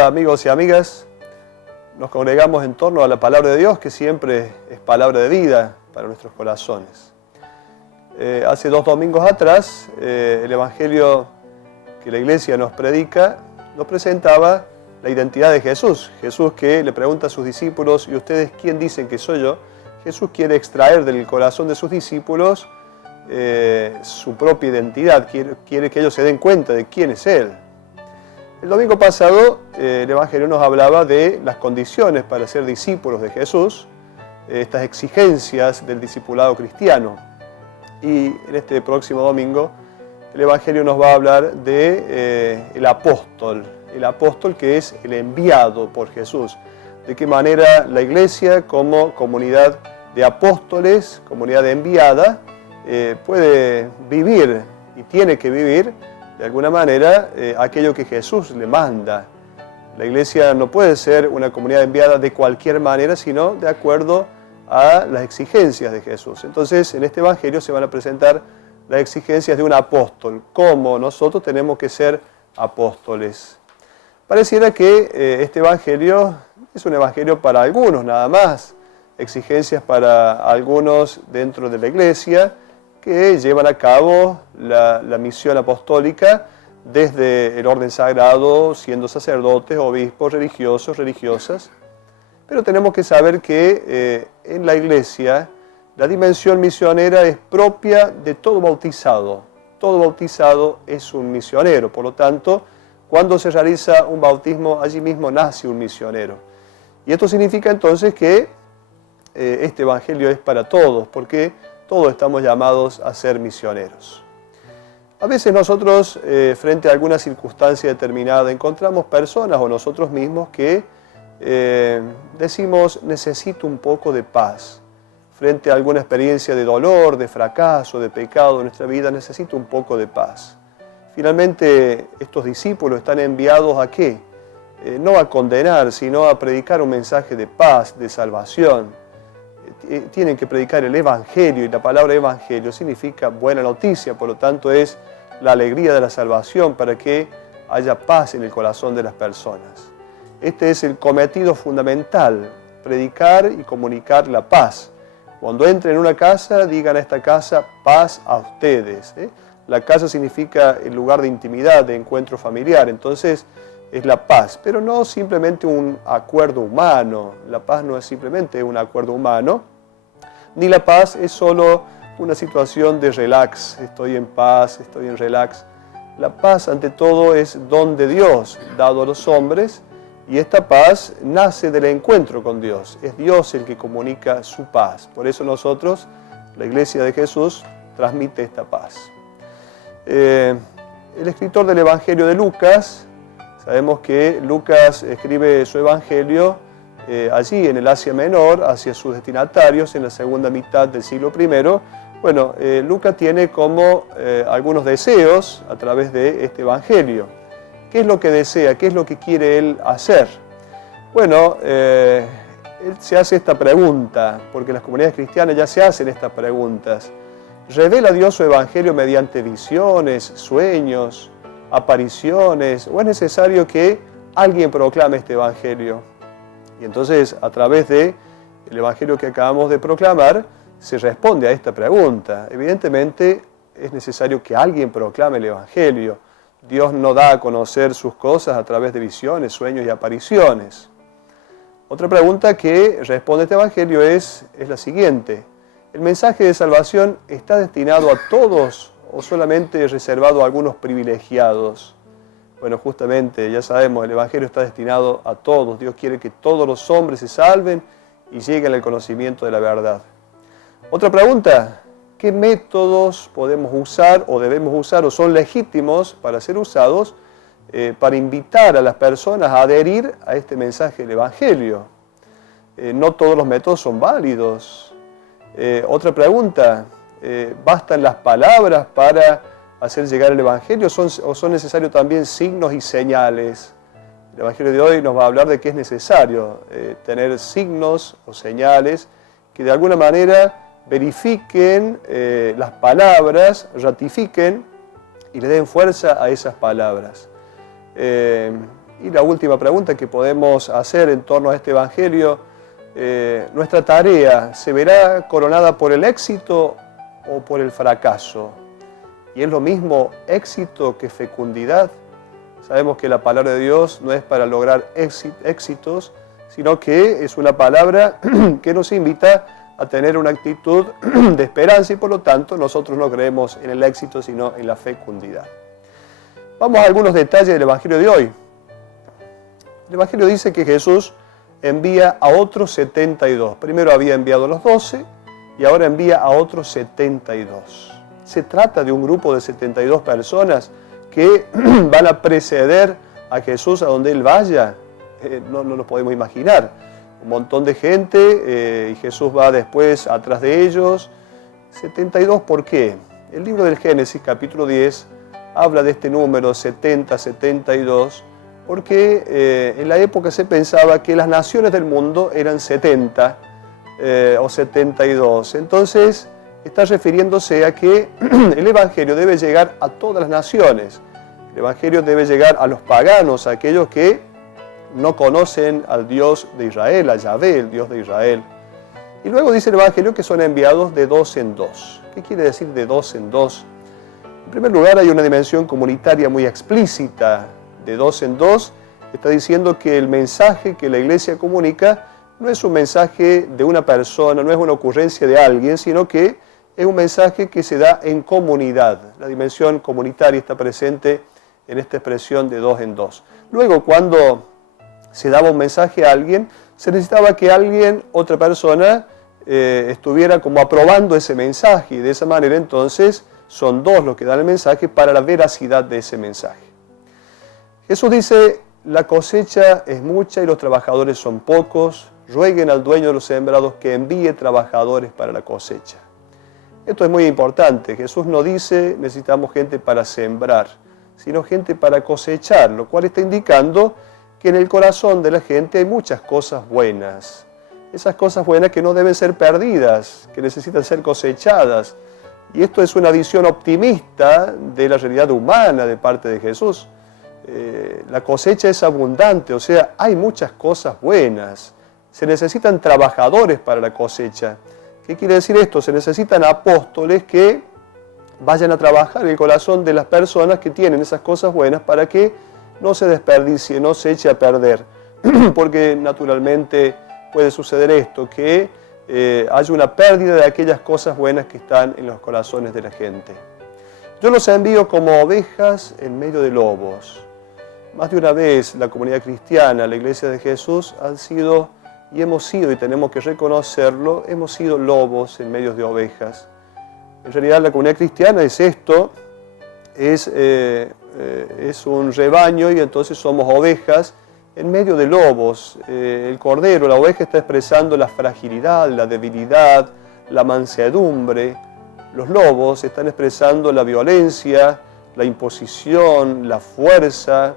Hola amigos y amigas, nos congregamos en torno a la palabra de Dios, que siempre es palabra de vida para nuestros corazones. Hace 2 domingos atrás, el Evangelio que la Iglesia nos predica nos presentaba la identidad de Jesús. Jesús que le pregunta a sus discípulos: ¿y ustedes quién dicen que soy yo? Jesús quiere extraer del corazón de sus discípulos su propia identidad, quiere que ellos se den cuenta de quién es Él. El domingo pasado el Evangelio nos hablaba de las condiciones para ser discípulos de Jesús, estas exigencias del discipulado cristiano. Y en este próximo domingo el Evangelio nos va a hablar de el apóstol que es el enviado por Jesús. De qué manera la Iglesia, como comunidad de apóstoles, comunidad enviada, puede vivir y tiene que vivir de alguna manera aquello que Jesús le manda. La Iglesia no puede ser una comunidad enviada de cualquier manera, sino de acuerdo a las exigencias de Jesús. Entonces, en este Evangelio se van a presentar las exigencias de un apóstol, cómo nosotros tenemos que ser apóstoles. Pareciera que este Evangelio es un Evangelio para algunos nada más, exigencias para algunos dentro de la Iglesia, que llevan a cabo la misión apostólica desde el orden sagrado, siendo sacerdotes, obispos, religiosos, religiosas. Pero tenemos que saber que en la Iglesia la dimensión misionera es propia de todo bautizado. Todo bautizado es un misionero, por lo tanto, cuando se realiza un bautismo, allí mismo nace un misionero. Y esto significa entonces que este Evangelio es para todos, porque todos estamos llamados a ser misioneros. A veces nosotros, frente a alguna circunstancia determinada, encontramos personas o nosotros mismos que decimos: necesito un poco de paz. Frente a alguna experiencia de dolor, de fracaso, de pecado en nuestra vida, necesito un poco de paz. Finalmente, estos discípulos están enviados ¿a qué? No a condenar, sino a predicar un mensaje de paz, de salvación. Tienen que predicar el Evangelio, y la palabra Evangelio significa buena noticia, por lo tanto es la alegría de la salvación para que haya paz en el corazón de las personas. Este es el cometido fundamental, predicar y comunicar la paz. Cuando entren en una casa, digan a esta casa: paz a ustedes. La casa significa el lugar de intimidad, de encuentro familiar, entonces es la paz, pero no simplemente un acuerdo humano. La paz no es simplemente un acuerdo humano, ni la paz es solo una situación de relax, estoy en paz, estoy en relax. La paz ante todo es don de Dios, dado a los hombres, y esta paz nace del encuentro con Dios. Es Dios el que comunica su paz. Por eso nosotros, la Iglesia de Jesús, transmite esta paz. El escritor del Evangelio de Lucas, sabemos que Lucas escribe su Evangelio allí en el Asia Menor, hacia sus destinatarios en la segunda mitad del siglo I. Bueno, Lucas tiene como algunos deseos a través de este Evangelio. ¿Qué es lo que desea? ¿Qué es lo que quiere él hacer? Bueno, él se hace esta pregunta, porque las comunidades cristianas ya se hacen estas preguntas. ¿Revela Dios su Evangelio mediante visiones, sueños, apariciones, o es necesario que alguien proclame este Evangelio? Y entonces, a través del Evangelio que acabamos de proclamar, se responde a esta pregunta. Evidentemente, es necesario que alguien proclame el Evangelio. Dios no da a conocer sus cosas a través de visiones, sueños y apariciones. Otra pregunta que responde este Evangelio es la siguiente: ¿el mensaje de salvación está destinado a todos o solamente reservado a algunos privilegiados? Bueno, justamente, ya sabemos, el Evangelio está destinado a todos. Dios quiere que todos los hombres se salven y lleguen al conocimiento de la verdad. Otra pregunta: ¿qué métodos podemos usar o debemos usar o son legítimos para ser usados para invitar a las personas a adherir a este mensaje del Evangelio? No todos los métodos son válidos. Otra pregunta: ¿bastan las palabras para hacer llegar el Evangelio o son necesarios también signos y señales? El Evangelio de hoy nos va a hablar de que es necesario tener signos o señales que de alguna manera verifiquen las palabras, ratifiquen y le den fuerza a esas palabras. Y la última pregunta que podemos hacer en torno a este Evangelio, ¿nuestra tarea se verá coronada por el éxito o por el fracaso? ¿Y es lo mismo éxito que fecundidad? Sabemos que la palabra de Dios no es para lograr éxitos, sino que es una palabra que nos invita a tener una actitud de esperanza y por lo tanto nosotros no creemos en el éxito, sino en la fecundidad. Vamos a algunos detalles del Evangelio de hoy. El Evangelio dice que Jesús envía a otros 72. Primero había enviado a los 12 y ahora envía a otros 72. Se trata de un grupo de 72 personas que van a preceder a Jesús a donde Él vaya. No lo podemos imaginar. Un montón de gente y Jesús va después atrás de ellos. 72, ¿por qué? El libro del Génesis, capítulo 10, habla de este número 70, 72, porque en la época se pensaba que las naciones del mundo eran 70 o 72. Entonces está refiriéndose a que el Evangelio debe llegar a todas las naciones. El Evangelio debe llegar a los paganos, a aquellos que no conocen al Dios de Israel, a Yahvé, el Dios de Israel. Y luego dice el Evangelio que son enviados de dos en dos. ¿Qué quiere decir de dos en dos? En primer lugar, hay una dimensión comunitaria muy explícita. De dos en dos está diciendo que el mensaje que la iglesia comunica no es un mensaje de una persona, no es una ocurrencia de alguien, sino que es un mensaje que se da en comunidad. La dimensión comunitaria está presente en esta expresión de dos en dos. Luego, cuando se daba un mensaje a alguien, se necesitaba que alguien, otra persona, estuviera como aprobando ese mensaje, y de esa manera entonces son dos los que dan el mensaje para la veracidad de ese mensaje. Jesús dice, la cosecha es mucha y los trabajadores son pocos, rueguen al dueño de los sembrados que envíe trabajadores para la cosecha. Esto es muy importante. Jesús no dice necesitamos gente para sembrar, sino gente para cosechar, lo cual está indicando que en el corazón de la gente hay muchas cosas buenas. Esas cosas buenas que no deben ser perdidas, que necesitan ser cosechadas. Y esto es una visión optimista de la realidad humana de parte de Jesús. La cosecha es abundante, o sea, hay muchas cosas buenas. Se necesitan trabajadores para la cosecha. ¿Qué quiere decir esto? Se necesitan apóstoles que vayan a trabajar en el corazón de las personas que tienen esas cosas buenas para que no se desperdicie, no se eche a perder. Porque naturalmente puede suceder esto, que haya una pérdida de aquellas cosas buenas que están en los corazones de la gente. Yo los envío como ovejas en medio de lobos. Más de una vez la comunidad cristiana, la iglesia de Jesús, han sido y hemos sido, y tenemos que reconocerlo, hemos sido lobos en medio de ovejas. En realidad la comunidad cristiana es esto, es un rebaño y entonces somos ovejas en medio de lobos. El cordero, la oveja está expresando la fragilidad, la debilidad, la mansedumbre. Los lobos están expresando la violencia, la imposición, la fuerza.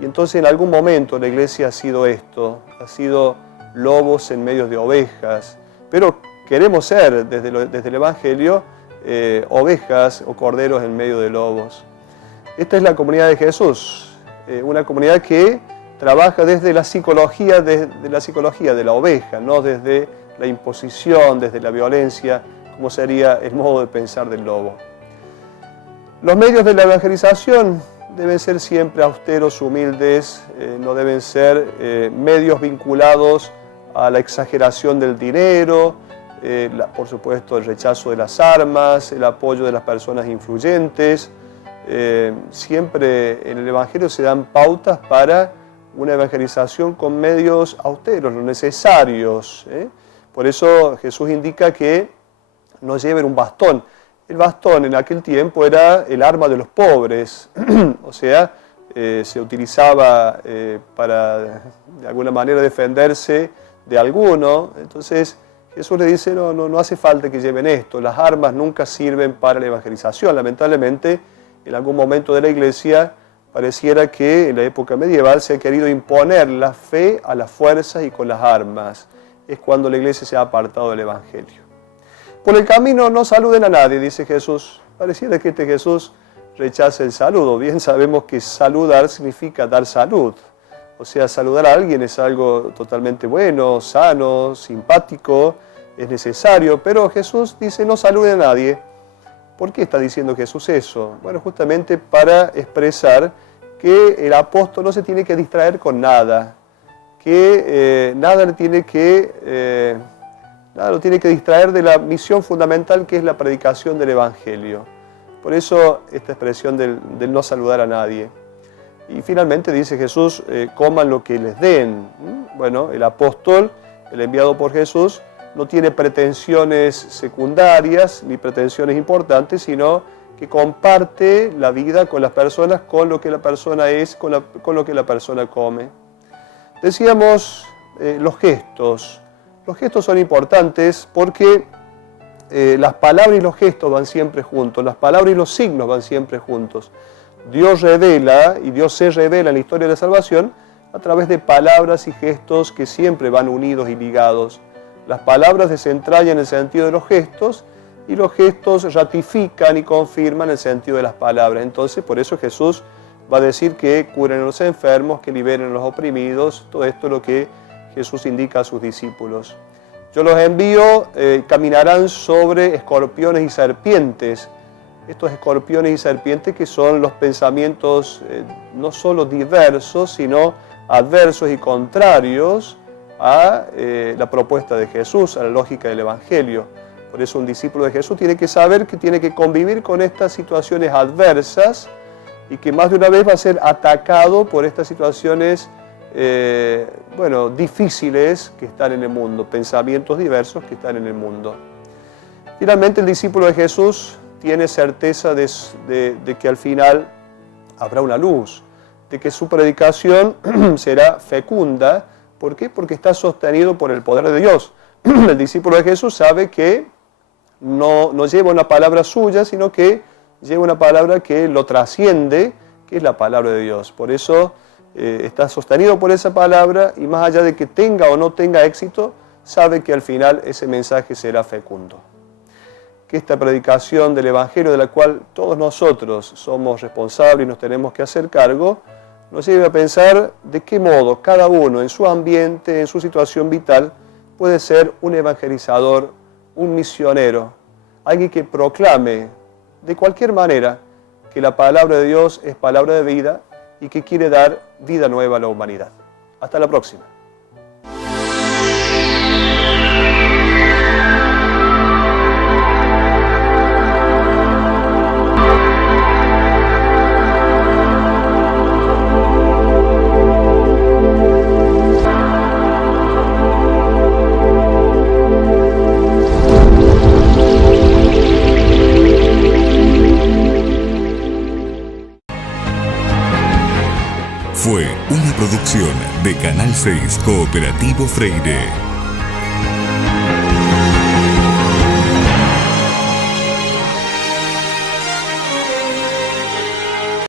Y entonces en algún momento la iglesia ha sido esto, ha sido lobos en medio de ovejas. Pero queremos ser, desde el Evangelio, ovejas o corderos en medio de lobos. Esta es la comunidad de Jesús, una comunidad que trabaja desde la psicología de la oveja, no desde la imposición, desde la violencia, como sería el modo de pensar del lobo. Los medios de la evangelización deben ser siempre austeros, humildes, no deben ser medios vinculados a la exageración del dinero, por supuesto el rechazo de las armas, el apoyo de las personas influyentes. Siempre en el Evangelio se dan pautas para una evangelización con medios austeros, los necesarios. Por eso Jesús indica que no lleven un bastón. El bastón en aquel tiempo era el arma de los pobres, o sea, se utilizaba para de alguna manera defenderse de alguno. Entonces Jesús le dice, no hace falta que lleven esto, las armas nunca sirven para la evangelización. Lamentablemente, en algún momento de la iglesia pareciera que en la época medieval se ha querido imponer la fe a las fuerzas y con las armas. Es cuando la iglesia se ha apartado del Evangelio. Por el camino no saluden a nadie, dice Jesús. Pareciera que Jesús rechaza el saludo. Bien sabemos que saludar significa dar salud. O sea, saludar a alguien es algo totalmente bueno, sano, simpático, es necesario, pero Jesús dice no salude a nadie. ¿Por qué está diciendo Jesús eso? Bueno, justamente para expresar que el apóstol no se tiene que distraer con nada, que nada lo tiene que distraer de la misión fundamental que es la predicación del Evangelio. Por eso esta expresión del no saludar a nadie. Y finalmente dice Jesús, coman lo que les den. Bueno, el apóstol, el enviado por Jesús, no tiene pretensiones secundarias ni pretensiones importantes, sino que comparte la vida con las personas, con lo que la persona es, con lo que la persona come. Decíamos los gestos. Los gestos son importantes porque las palabras y los gestos van siempre juntos, las palabras y los signos van siempre juntos. Dios revela y Dios se revela en la historia de la salvación a través de palabras y gestos que siempre van unidos y ligados. Las palabras desentrañan el sentido de los gestos y los gestos ratifican y confirman el sentido de las palabras. Entonces, por eso Jesús va a decir que curen a los enfermos, que liberen a los oprimidos. Todo esto es lo que Jesús indica a sus discípulos. Yo los envío, caminarán sobre escorpiones y serpientes. Estos escorpiones y serpientes que son los pensamientos no solo diversos, sino adversos y contrarios a la propuesta de Jesús, a la lógica del Evangelio. Por eso un discípulo de Jesús tiene que saber que tiene que convivir con estas situaciones adversas y que más de una vez va a ser atacado por estas situaciones difíciles que están en el mundo, pensamientos diversos que están en el mundo. Finalmente el discípulo de Jesús tiene certeza de que al final habrá una luz, de que su predicación será fecunda. ¿Por qué? Porque está sostenido por el poder de Dios. El discípulo de Jesús sabe que no lleva una palabra suya, sino que lleva una palabra que lo trasciende, que es la palabra de Dios. Por eso está sostenido por esa palabra y más allá de que tenga o no tenga éxito, sabe que al final ese mensaje será fecundo. Que esta predicación del Evangelio, de la cual todos nosotros somos responsables y nos tenemos que hacer cargo, nos lleve a pensar de qué modo cada uno en su ambiente, en su situación vital, puede ser un evangelizador, un misionero, alguien que proclame de cualquier manera que la palabra de Dios es palabra de vida y que quiere dar vida nueva a la humanidad. Hasta la próxima. Fue una producción de Canal 6 Cooperativo Freire.